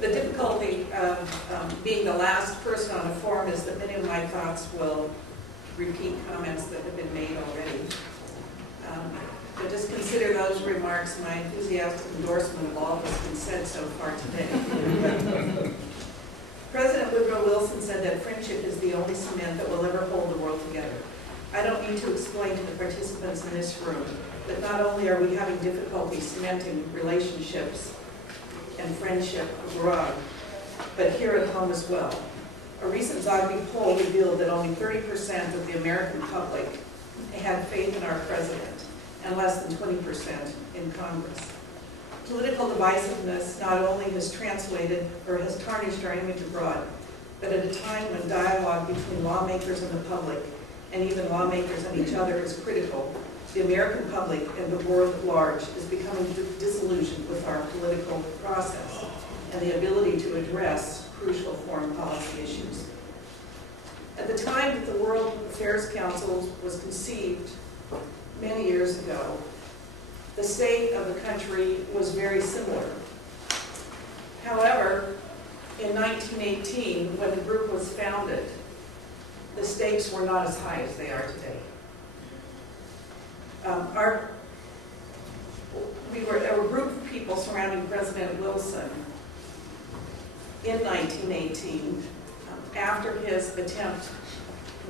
The difficulty of being the last person on a forum is that many of my thoughts will repeat comments that have been made already. But just consider those remarks my enthusiastic endorsement of all that's been said so far today. President Woodrow Wilson said that friendship is the only cement that will ever hold the world together. I don't need to explain to the participants in this room that not only are we having difficulty cementing relationships and friendship abroad, but here at home as well. A recent Zogby poll revealed that only 30% of the American public had faith in our president, and less than 20% in Congress. Political divisiveness not only has translated or has tarnished our image abroad, but at a time when dialogue between lawmakers and the public, and even lawmakers and each other, is critical, the American public and the world at large is becoming disillusioned with our political process and the ability to address crucial foreign policy issues. At the time that the World Affairs Council was conceived many years ago, the state of the country was very similar. However, in 1918, when the group was founded, the stakes were not as high as they are today. We were a group of people surrounding President Wilson in 1918, after his attempt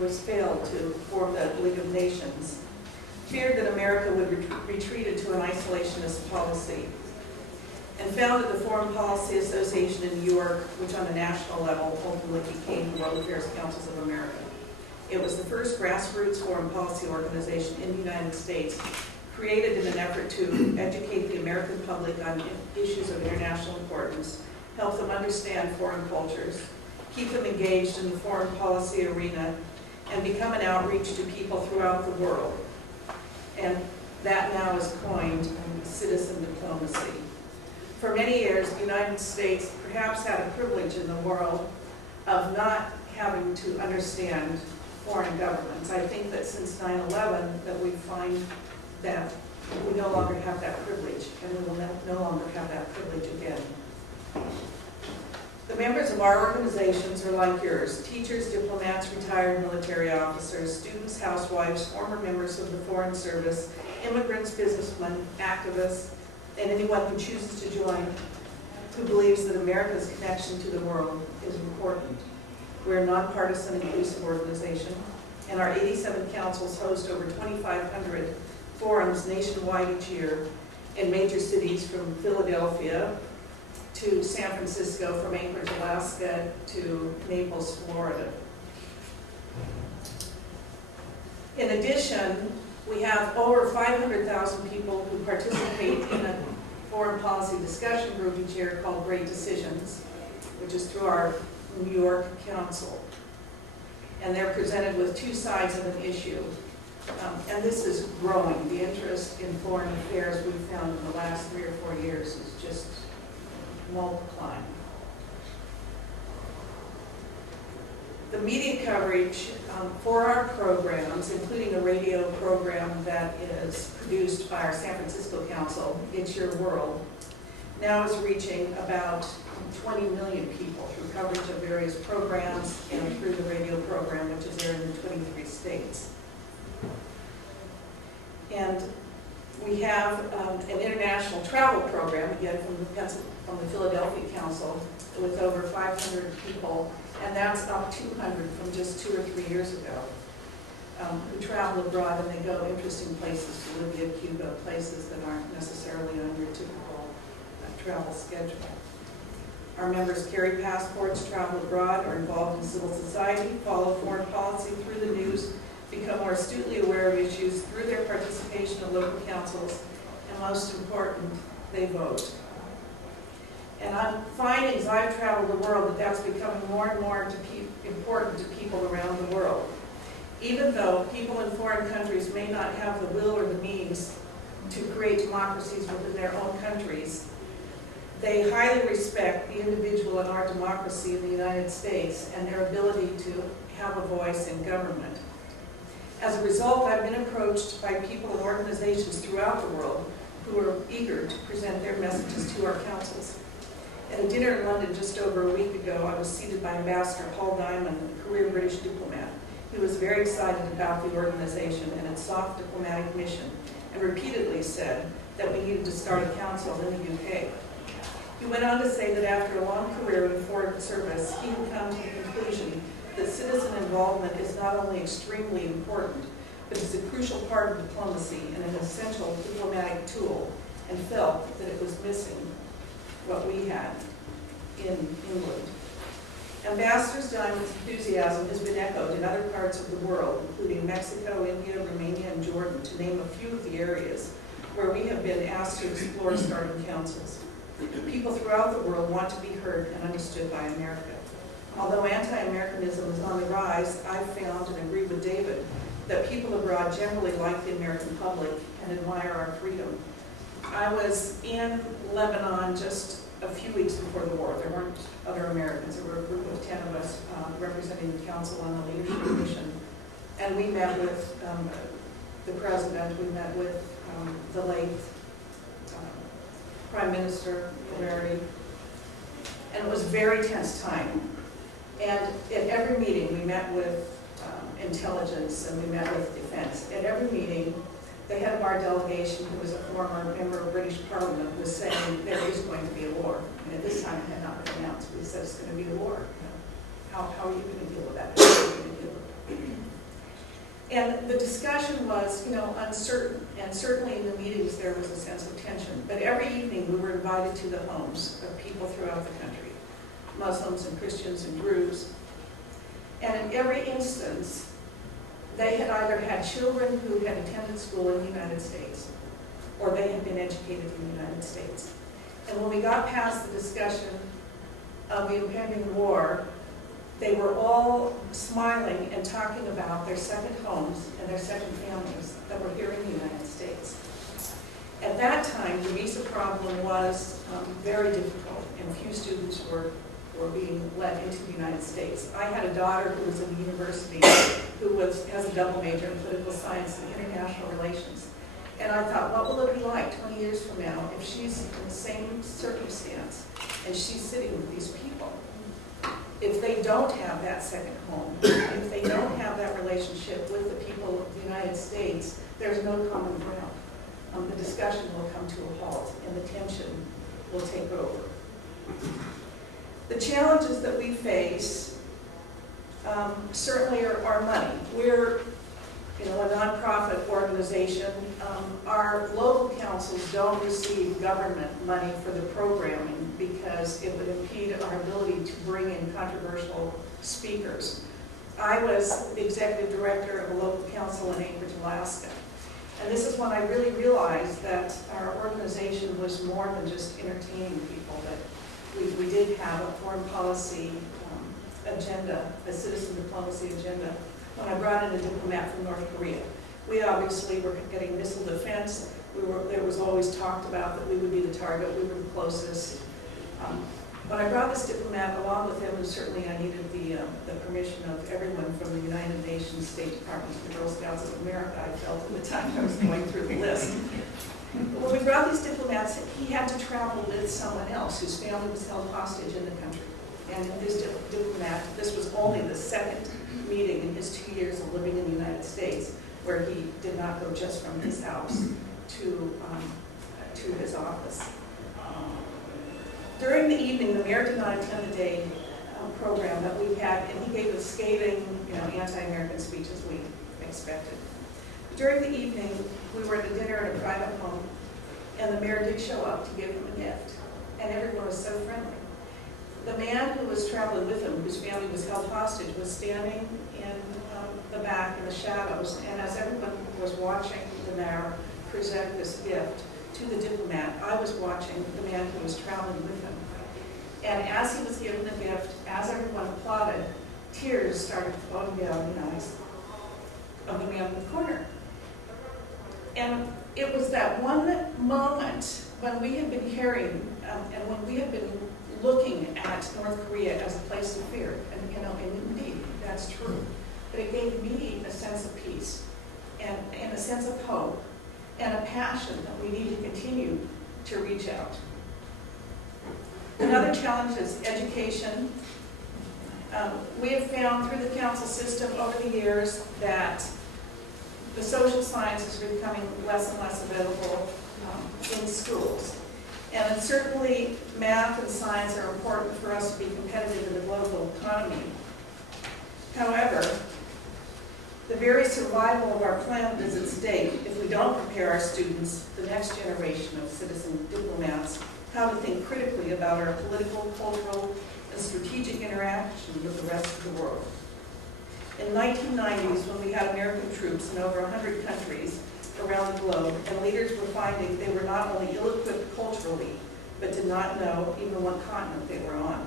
was failed to form the League of Nations, feared that America would retreat into an isolationist policy, and founded the Foreign Policy Association in New York, which on a national level ultimately became the World Affairs Councils of America. It was the first grassroots foreign policy organization in the United States, created in an effort to educate the American public on issues of international importance, help them understand foreign cultures, keep them engaged in the foreign policy arena, and become an outreach to people throughout the world. And that now is coined citizen diplomacy. For many years, the United States perhaps had a privilege in the world of not having to understand foreign governments. I think that since 9/11 that we find that we no longer have that privilege, and we will no longer have that privilege again. The members of our organizations are like yours: teachers, diplomats, retired military officers, students, housewives, former members of the Foreign Service, immigrants, businessmen, activists, and anyone who chooses to join, who believes that America's connection to the world is important. We're a nonpartisan, inclusive organization, and our 87 councils host over 2,500 forums nationwide each year in major cities from Philadelphia to San Francisco, from Anchorage, Alaska to Naples, Florida. In addition, we have over 500,000 people who participate in a foreign policy discussion group each year called Great Decisions, which is through our New York Council. And they're presented with two sides of an issue. And this is growing. The interest in foreign affairs we've found in the last 3 or 4 years is just multiplying. The media coverage for our programs, including a radio program that is produced by our San Francisco Council, It's Your World, now is reaching about 20 million people through coverage of various programs and through the radio program, which is aired in 23 states. And we have an international travel program, again from the Philadelphia Council, with over 500 people, and that's up 200 from just 2 or 3 years ago, who travel abroad and they go interesting places, to Libya, Cuba, places that aren't necessarily on your typical travel schedule. Our members carry passports, travel abroad, are involved in civil society, follow foreign policy through the news, become more astutely aware of issues through their participation in local councils, and most important, they vote. And I'm finding as I've traveled the world that that's becoming more and more important to people around the world. Even though people in foreign countries may not have the will or the means to create democracies within their own countries, they highly respect the individual in our democracy in the United States and their ability to have a voice in government. As a result, I've been approached by people and organizations throughout the world who are eager to present their messages to our councils. And At a dinner in London just over a week ago, I was seated by Ambassador Paul Diamond, a career British diplomat. He was very excited about the organization and its soft diplomatic mission, and repeatedly said that we needed to start a council in the UK. He went on to say that after a long career in foreign service, he had come to the conclusion that citizen involvement is not only extremely important, but is a crucial part of diplomacy and an essential diplomatic tool, and felt that it was missing what we had in England. Ambassador Diamond's enthusiasm has been echoed in other parts of the world, including Mexico, India, Romania, and Jordan, to name a few of the areas where we have been asked to explore starting councils. People throughout the world want to be heard and understood by America. Although anti-Americanism is on the rise, I've found and agree with David that people abroad generally like the American public and admire our freedom. I was in Lebanon just a few weeks before the war. There weren't other Americans. There were a group of 10 of us representing the Council on the Leadership Mission. And we met with the President, we met with the late Prime Minister, Larry, and it was a very tense time. And at every meeting, we met with intelligence and we met with defense. At every meeting, the head of our delegation, who was a former member of British Parliament, was saying there is going to be a war. And at this time, it had not been announced. We said it's going to be a war. How are you going to deal with that? How are you going to deal with it? And the discussion was, uncertain. And certainly in the meetings, there was a sense of tension. But every evening, we were invited to the homes of people throughout the country, Muslims and Christians and Druze. And in every instance, they had either had children who had attended school in the United States, or they had been educated in the United States. And when we got past the discussion of the impending war, they were all smiling and talking about their second homes and their second families that were here in the United States. At that time, the visa problem was very difficult, and few students were being let into the United States. I had a daughter who was in the university who has a double major in political science and international relations. And I thought, what will it be like 20 years from now if she's in the same circumstance and she's sitting with these people? If they don't have that second home, if they don't have that relationship with the people of the United States, there's no common ground. The discussion will come to a halt and the tension will take over. The challenges that we face certainly are money. We're a nonprofit organization. Our local councils don't receive government money for the programming because it would impede our ability to bring in controversial speakers. I was the executive director of a local council in Anchorage, Alaska. And this is when I really realized that our organization was more than just entertaining people, that we did have a foreign policy agenda, a citizen diplomacy agenda. When I brought in a diplomat from North Korea, we obviously were getting missile defense. There was always talked about that we would be the target. We were the closest. When I brought this diplomat along with him, and certainly I needed the permission of everyone from the United Nations, State Department, the Girl Scouts of America, I felt at the time I was going through the list. When we brought these diplomats, he had to travel with someone else whose family was held hostage in the country. And this diplomat, this was only the second meeting in his 2 years of living in the United States where he did not go just from his house to his office. During the evening, the mayor did not attend the day program that we had, and he gave a scathing, anti-American speech as we expected. During the evening, we were at a dinner at a private home, and the mayor did show up to give him a gift, and everyone was so friendly. The man who was traveling with him, whose family was held hostage, was standing in the back in the shadows, and as everyone was watching the mayor present this gift to the diplomat, I was watching the man who was traveling with him. And as he was given the gift, as everyone applauded, tears started flowing down the eyes of the man in the corner. And it was that one moment when we had been hearing and when we had been looking at North Korea as a place of fear, and indeed, that's true. But it gave me a sense of peace and a sense of hope and a passion that we need to continue to reach out. Another challenge is education. We have found through the council system over the years that the social sciences are becoming less and less available in schools. And certainly math and science are important for us to be competitive in the global economy. However, the very survival of our planet is at stake if we don't prepare our students, the next generation of citizen diplomats, how to think critically about our political, cultural, and strategic interaction with the rest of the world. In the 1990s, when we had American troops in over 100 countries around the globe, and leaders were finding they were not only ill-equipped culturally, but did not know even what continent they were on.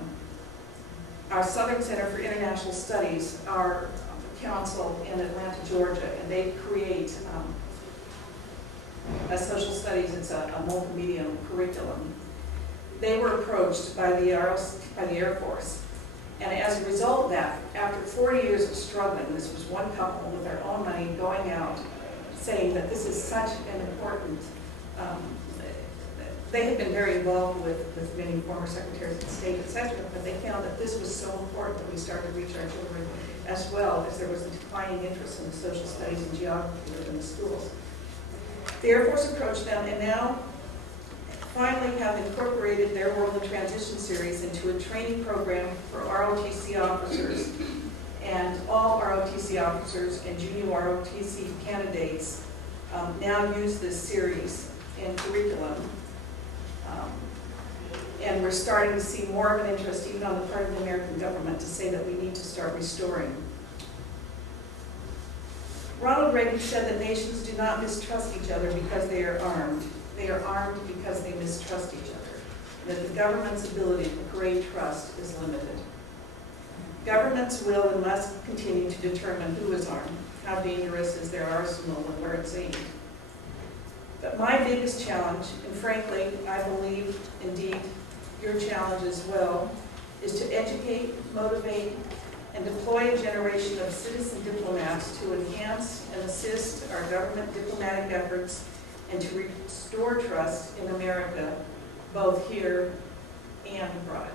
Our Southern Center for International Studies, our council in Atlanta, Georgia, and they create a social studies, it's a multimedia curriculum. They were approached by the Air Force. And as a result of that, after 40 years of struggling, this was one couple with their own money going out, saying that this is such an important, they had been very involved with many former secretaries of state, etc., but they found that this was so important that we started to reach our children as well, as there was a declining interest in the social studies and geography within the schools. The Air Force approached them and now finally have incorporated their World in Transition series into a training program for ROTC officers, and all ROTC officers and junior ROTC candidates now use this series in curriculum. And we're starting to see more of an interest even on the part of the American government to say that we need to start restoring. Ronald Reagan said that nations do not mistrust each other because they are armed. They are armed because they mistrust each other. And that the government's ability to create trust is limited. Governments will and must continue to determine who is armed, how dangerous is their arsenal, and where it's aimed. But my biggest challenge, and frankly, I believe, indeed, your challenge as well, is to educate, motivate, and deploy a generation of citizen diplomats to enhance and assist our government diplomatic efforts and to restore trust in America, both here and abroad.